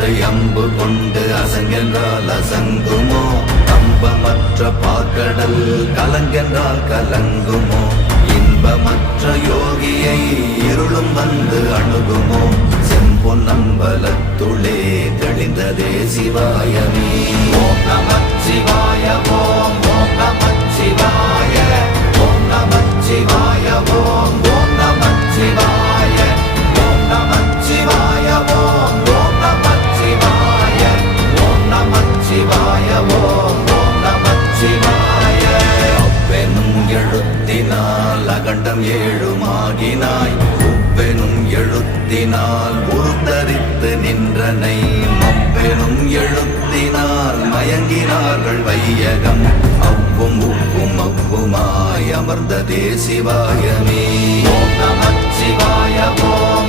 அம்பத்தை அம்பு கொண்டு அசங்கென்றால் அசங்குமோ கம்பமற்ற பாக்கடல் கலங்கென்றால் கலங்குமோ இன்பமற்ற யோகியை இருளும் வந்து அணுகுமோ செம்பொன்னம்பலத்துளே தெளிந்ததே சிவாயமே ஓம் நமச்சிவாய ஓம் ஓம் நமச்சிவாய ஓம் நமச்சிவாய ஓம் ஓம் நமச்சிவாய ஓம் நமச்சிவாய ஓம் ஓம் நமச்சிவாய ஓம் நமச்சிவாய ஓம் ஓம் நமச்சிவாய அப்பெனும் எழுத்தினால் அகண்டம் ஏழுமாகினாய் உப்பெனும் எழுத்தினால் உருத்தரித்து நின்றனை மப்பெனும் எழுத்தினால் மயங்கினார்கள் வையகம் அவ்வும் உப்பும் அவ்வுமாய் அமர்ந்ததே சிவாயமே ஓம் நமச்சிவாய ஓம்